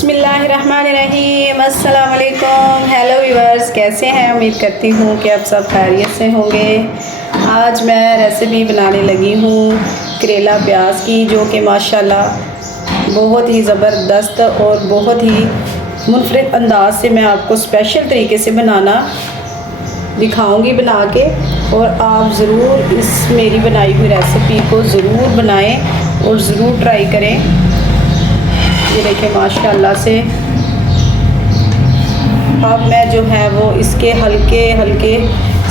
बिस्मिल्लाहिर्रहमानिर्रहीम, अस्सलाम वालेकुम। हेलो व्यूअर्स, कैसे हैं? उम्मीद करती हूँ कि आप सब खैरियत से होंगे। आज मैं रेसिपी बनाने लगी हूँ करेला प्याज की, जो कि माशाल्लाह बहुत ही ज़बरदस्त और बहुत ही मुनफरिद अंदाज से मैं आपको स्पेशल तरीके से बनाना दिखाऊंगी बना के। और आप ज़रूर इस मेरी बनाई हुई रेसिपी को ज़रूर बनाएं और ज़रूर ट्राई करें। ये देखिए माशाल्लाह से अब मैं जो है वो इसके हल्के हल्के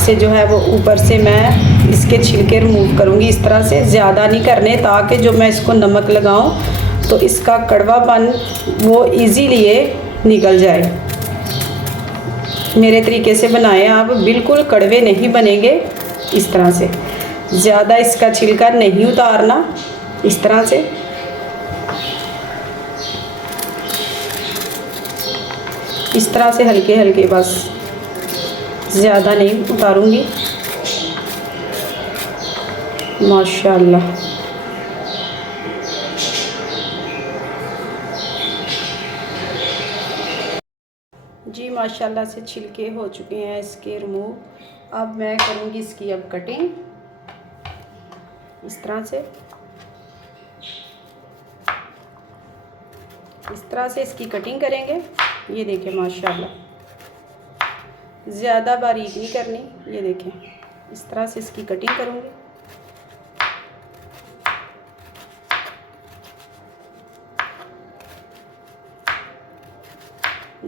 से जो है वो ऊपर से मैं इसके छिलके रिमूव करूँगी। इस तरह से ज़्यादा नहीं करने, ताकि जो मैं इसको नमक लगाऊं तो इसका कड़वापन वो इजीली निकल जाए। मेरे तरीके से बनाएं आप, बिल्कुल कड़वे नहीं बनेंगे। इस तरह से ज़्यादा इसका छिलका नहीं उतारना, इस तरह से इस तरह से हल्के हल्के, बस ज़्यादा नहीं उतारूंगी। माशाल्लाह जी, माशाल्लाह से छिलके हो चुके हैं इसके रिमूव। अब मैं करूंगी इसकी अब कटिंग इस तरह से। इस तरह से इसकी कटिंग करेंगे। ये देखें माशाल्लाह, ज़्यादा बारीक नहीं करनी। ये देखें इस तरह से इसकी कटिंग करूँगी।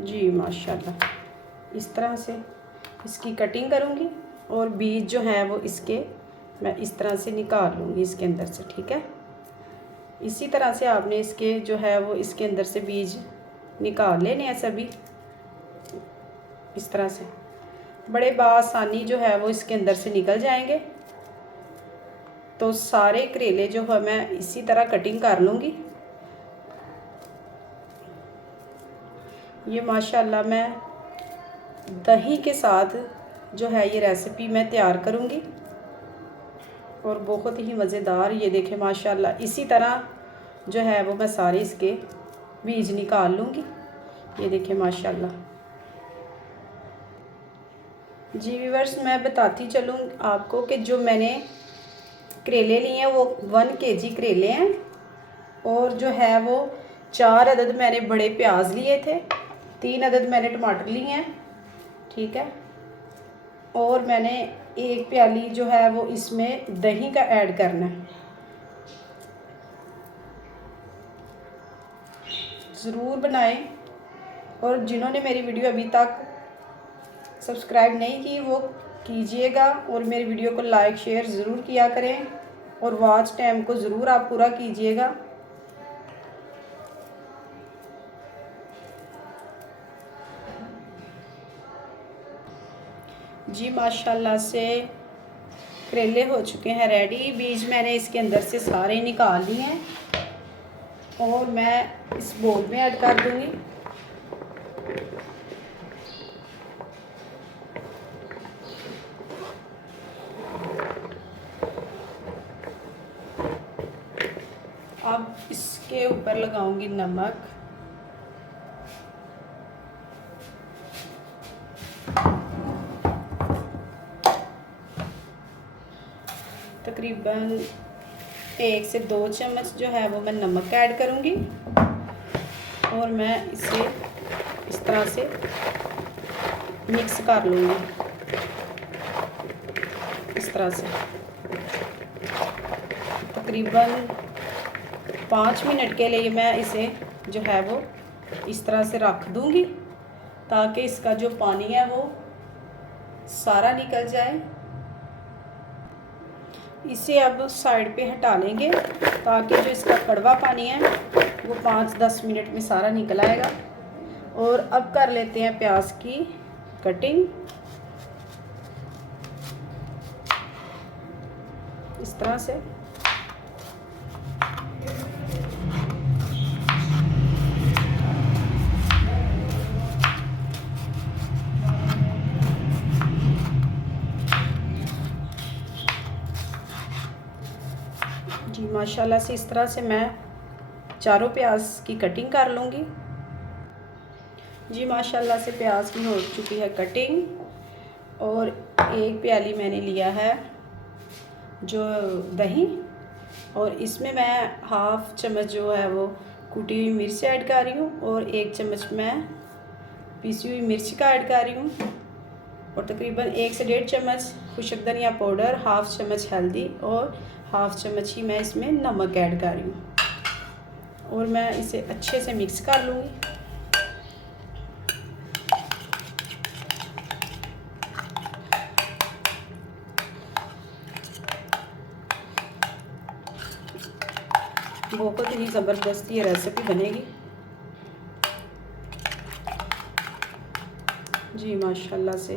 जी माशाल्लाह इस तरह से इसकी कटिंग करूँगी और बीज जो है वो इसके मैं इस तरह से निकाल लूँगी इसके अंदर से, ठीक है। इसी तरह से आपने इसके जो है वो इसके अंदर से बीज निकाल लेने हैं सभी। इस तरह से बड़े बासानी जो है वो इसके अंदर से निकल जाएंगे। तो सारे करेले जो है मैं इसी तरह कटिंग कर लूँगी। ये माशाल्लाह मैं दही के साथ जो है ये रेसिपी मैं तैयार करूँगी और बहुत ही मज़ेदार। ये देखें माशाल्लाह, इसी तरह जो है वो मैं सारे इसके बीज निकाल लूँगी। ये देखें माशाल्लाह। जी व्यूअर्स, मैं बताती चलूँ आपको कि जो मैंने करेले लिए हैं वो 1 kg करेले हैं, और जो है वो 4 अदद मैंने बड़े प्याज लिए थे, 3 अदद मैंने टमाटर लिए हैं, ठीक है। और मैंने 1 प्याली जो है वो इसमें दही का ऐड करना है। ज़रूर बनाएं, और जिन्होंने मेरी वीडियो अभी तक सब्सक्राइब नहीं की वो कीजिएगा, और मेरी वीडियो को लाइक शेयर ज़रूर किया करें, और वॉच टाइम को ज़रूर आप पूरा कीजिएगा। जी माशाल्लाह से करेले हो चुके हैं रेडी। बीज मैंने इसके अंदर से सारे निकाल लिए हैं और मैं इस बोल में ऐड कर दूंगी। अब इसके ऊपर लगाऊंगी नमक। तकरीबन 1 से 2 चम्मच जो है वो मैं नमक ऐड करूंगी, और मैं इसे इस तरह से मिक्स कर लूँगी। इस तरह से तकरीबन 5 मिनट के लिए मैं इसे जो है वो इस तरह से रख दूँगी, ताकि इसका जो पानी है वो सारा निकल जाए। इसे अब साइड पे हटा लेंगे, ताकि जो इसका कड़वा पानी है वो 5-10 मिनट में सारा निकल आएगा। और अब कर लेते हैं प्याज की कटिंग इस तरह से। जी माशाल्लाह से इस तरह से मैं चारों प्याज की कटिंग कर लूँगी। जी माशाल्लाह से प्याज की हो चुकी है कटिंग। और एक प्याली मैंने लिया है जो दही, और इसमें मैं हाफ़ चम्मच जो है वो कुटी हुई मिर्च ऐड कर रही हूँ, और 1 चम्मच मैं पीसी हुई मिर्च का ऐड कर रही हूँ, और तकरीबन 1 से 1.5 चम्मच खुशक धनिया पाउडर, हाफ़ चम्मच हल्दी और हाफ़ चम्मच ही मैं इसमें नमक ऐड कर रही हूँ, और मैं इसे अच्छे से मिक्स कर लूँगी। बहुत ही ज़बरदस्त ये रेसिपी बनेगी जी माशाल्लाह से।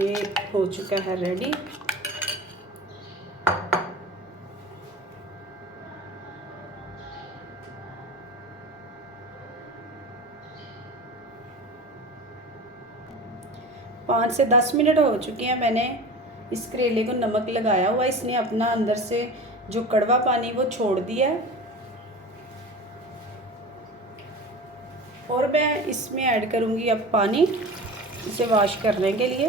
ये हो चुका है रेडी। पाँच से 10 मिनट हो चुके हैं, मैंने इस करेले को नमक लगाया हुआ, इसने अपना अंदर से जो कड़वा पानी वो छोड़ दिया है, और मैं इसमें ऐड करूँगी अब पानी इसे वॉश करने के लिए।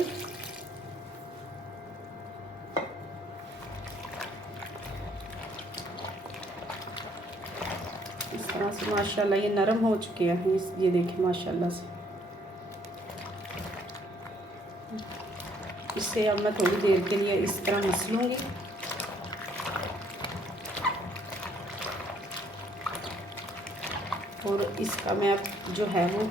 इस तरह से माशाल्लाह ये नरम हो चुके हैं, ये देखिए माशाल्लाह से। इससे अब मैं थोड़ी देर के लिए इस तरह मस लूँगी। और इसका मैं अब जो है वो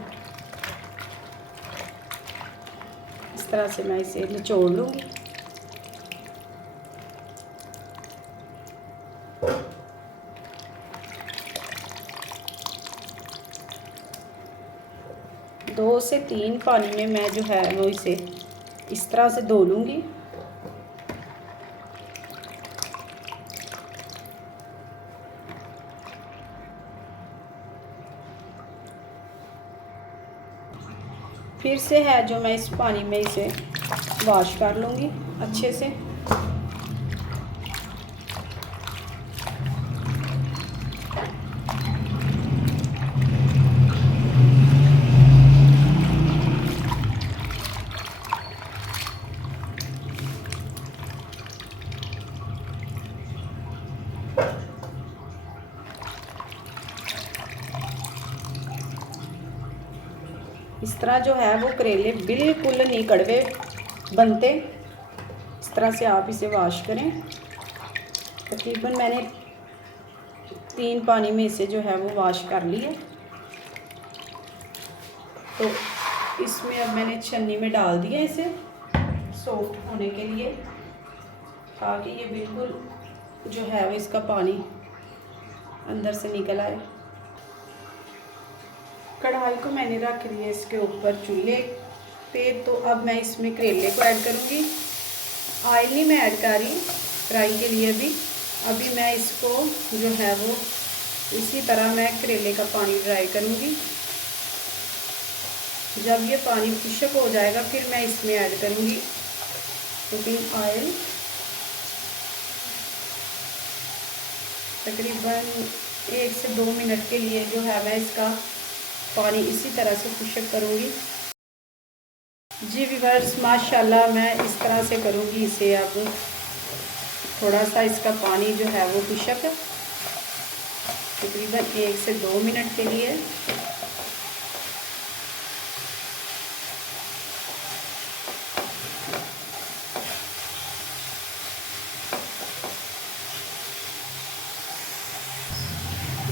इस तरह से मैं इसे निचोड़ लूँगी। दो से 3 पानी में मैं जो है वो इसे इस तरह से धो लूँगी। फिर से है जो मैं इस पानी में इसे वॉश कर लूँगी अच्छे से। इस तरह जो है वो करेले बिल्कुल नहीं कड़वे बनते। इस तरह से आप इसे वॉश करें। तकरीबन मैंने 3 पानी में इसे जो है वो वॉश कर लिया। तो इसमें अब मैंने छन्नी में डाल दिया इसे सॉफ्ट होने के लिए, ताकि ये बिल्कुल जो है वो इसका पानी अंदर से निकल आए। कढ़ाई को मैंने रख लिया इसके ऊपर चूल्हे पे। तो अब मैं इसमें करेले को ऐड करूँगी। ऑयल नहीं मैं ऐड कर रही फ्राई के लिए अभी मैं इसको जो है वो इसी तरह मैं करेले का पानी ड्राई करूँगी। जब ये पानी खुश्क हो जाएगा फिर मैं इसमें ऐड करूँगी कुकिंग ऑयल। तकरीबन 1 से 2 मिनट के लिए जो है मैं इसका पानी इसी तरह से खुश्क करूँगी। जी व्यूअर्स माशाल्लाह मैं इस तरह से करूँगी इसे। अब थोड़ा सा इसका पानी जो है वो खुश्क तकरीबन 1 से 2 मिनट के लिए।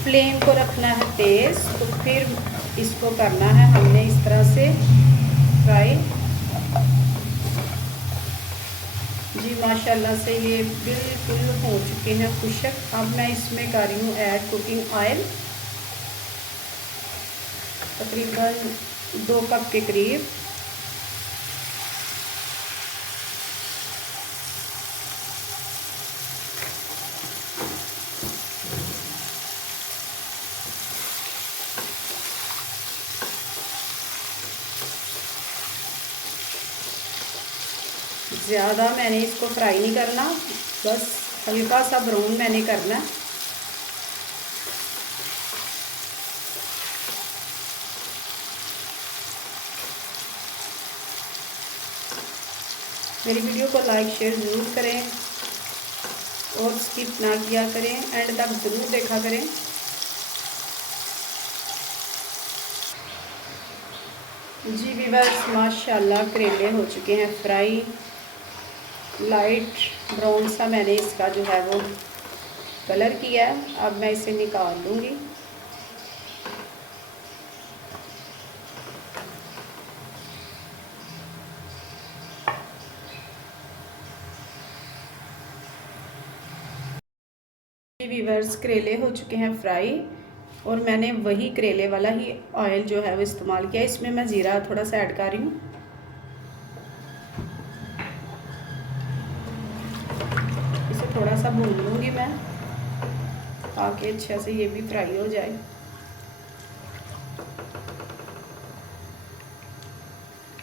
फ्लेम को रखना है तेज़। तो फिर इसको करना है हमने इस तरह से फ्राई। जी माशाल्लाह से ये बिल्कुल हो चुके हैं खुश्क। अब मैं इसमें कर रही हूँ ऐड कुकिंग ऑयल, तकरीबन 2 कप के करीब। ज़्यादा मैंने इसको फ्राई नहीं करना, बस हल्का सा ब्राउन मैंने करना। मेरी वीडियो को लाइक शेयर ज़रूर करें और स्किप ना किया करें, एंड तक ज़रूर देखा करें। जी व्यूअर्स, माशाल्लाह करेले हो चुके हैं फ्राई। लाइट ब्राउन सा मैंने इसका जो है वो कलर किया है। अब मैं इसे निकाल दूँगी। व्यूअर्स, करेले हो चुके हैं फ्राई और मैंने वही करेले वाला ही ऑयल जो है वो इस्तेमाल किया। इसमें मैं ज़ीरा थोड़ा सा ऐड कर रही हूँ। इसे थोड़ा सा भून लूँगी मैं, ताकि अच्छे से ये भी फ्राई हो जाए।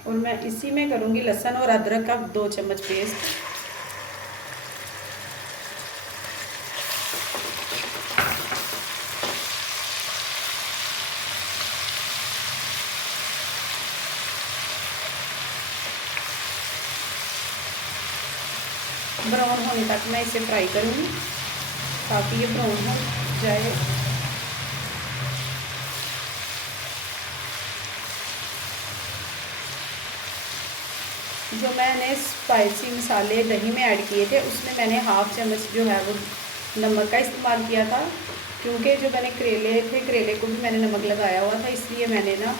और मैं इसी में करूँगी लहसुन और अदरक का 2 चम्मच पेस्ट। ब्राउन होने तक मैं इसे फ्राई करूँगी, ताकि ये ब्राउन हो जाए। जो मैंने स्पाइसी मसाले दही में ऐड किए थे, उसमें मैंने हाफ़ चम्मच जो है वो नमक का इस्तेमाल किया था, क्योंकि जो मैंने करेले थे, करेले को भी मैंने नमक लगाया हुआ था, इसलिए मैंने ना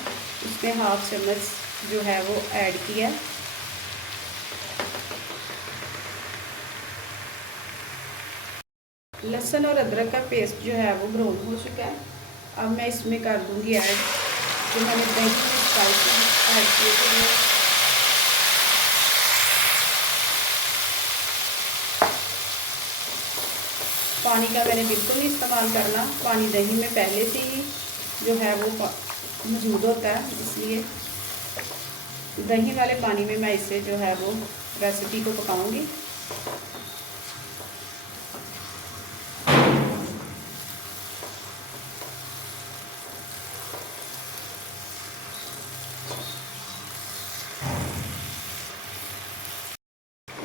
उसमें हाफ़ चम्मच जो है वो ऐड किया। लहसुन और अदरक का पेस्ट जो है वो ब्राउन हो चुका है। अब मैं इसमें कर दूँगी ऐड जो मैंने दही में स्पाइसी ऐड किए थे। पानी का मैंने बिल्कुल नहीं इस्तेमाल करना, पानी दही में पहले से ही जो है वो मौजूद होता है, इसलिए दही वाले पानी में मैं इसे जो है वो रेसिपी को पकाऊंगी।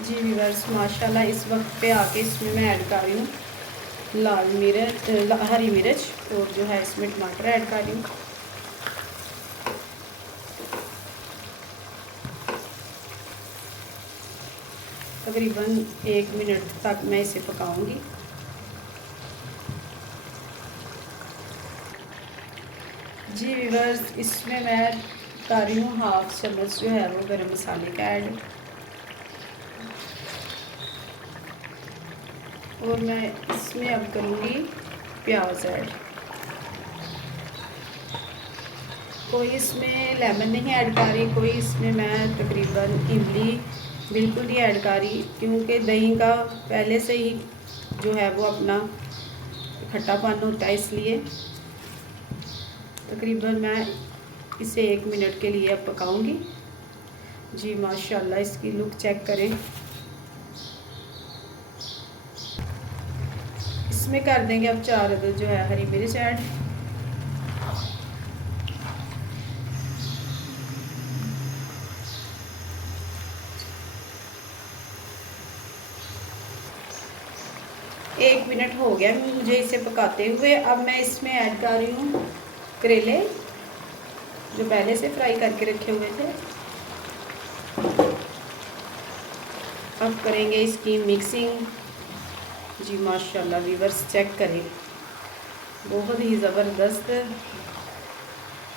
जी व्यूअर्स, माशाल्लाह इस वक्त पे आके इसमें मैं ऐड कर रही हूँ लाल मिर्च, हरी मिर्च, और जो है इसमें टमाटर ऐड कर रही हूँ। तकरीबन 1 मिनट तक मैं इसे पकाऊंगी। जी व्यूअर्स, इसमें मैं कर रही हूँ हाफ़ चम्मच जो है वो गरम मसाले का ऐड, और मैं इसमें अब करूँगी प्याज ऐड। कोई इसमें लेमन नहीं ऐड कर रही, कोई इसमें मैं तकरीबन इमली बिल्कुल नहीं ऐड कर रही, क्योंकि दही का पहले से ही जो है वो अपना खट्टापन होता है, इसलिए तकरीबन मैं इसे 1 मिनट के लिए अब पकाऊंगी। जी माशाल्लाह, इसकी लुक चेक करें। इसमें कर देंगे अब 4 अदद जो है हरी मिर्च ऐड। एक मिनट हो गया मुझे इसे पकाते हुए। अब मैं इसमें ऐड कर रही हूँ करेले जो पहले से फ्राई करके रखे हुए थे। अब करेंगे इसकी मिक्सिंग। जी माशाल्लाह व्यूअर्स, चेक करें, बहुत ही ज़बरदस्त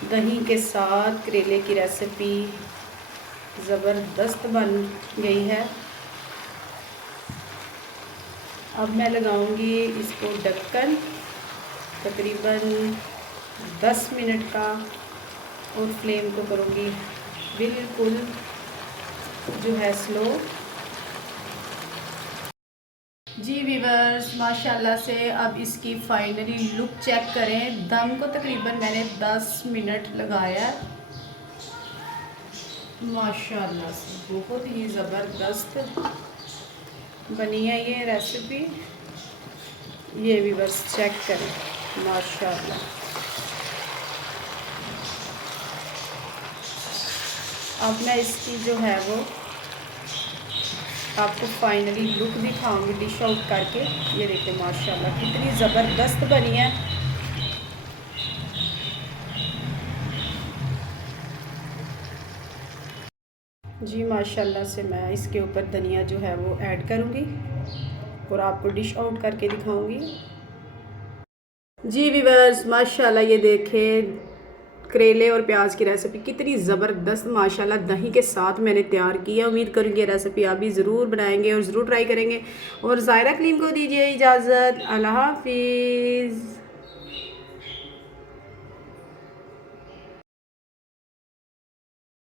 दही के साथ करेले की रेसिपी ज़बरदस्त बन गई है। अब मैं लगाऊंगी इसको ढक्कन तकरीबन 10 मिनट का, और फ्लेम को करूँगी बिल्कुल जो है स्लो। जी व्यूअर्स, माशाल्लाह से अब इसकी फाइनली लुक चेक करें। दम को तकरीबन मैंने 10 मिनट लगाया। माशाल्लाह से बहुत ही ज़बरदस्त बनी है ये रेसिपी। ये व्यूअर्स चेक करें, माशाल्लाह। अब मैं इसकी जो है वो आपको फाइनली लुक दिखाऊंगी डिश आउट करके। ये देखिए माशाल्लाह कितनी ज़बरदस्त बनी है। जी माशाल्लाह से मैं इसके ऊपर धनिया जो है वो ऐड करूँगी और आपको डिश आउट करके दिखाऊंगी। जी व्यूअर्स माशाल्लाह ये देखें करेले और प्याज की रेसिपी कितनी ज़बरदस्त माशाल्लाह दही के साथ मैंने तैयार की है। उम्मीद करूँगी ये रेसिपी आप भी ज़रूर बनाएंगे और ज़रूर ट्राई करेंगे। और ज़ायरा कलीम को दीजिए इजाज़त। अल्लाह हाफिज़।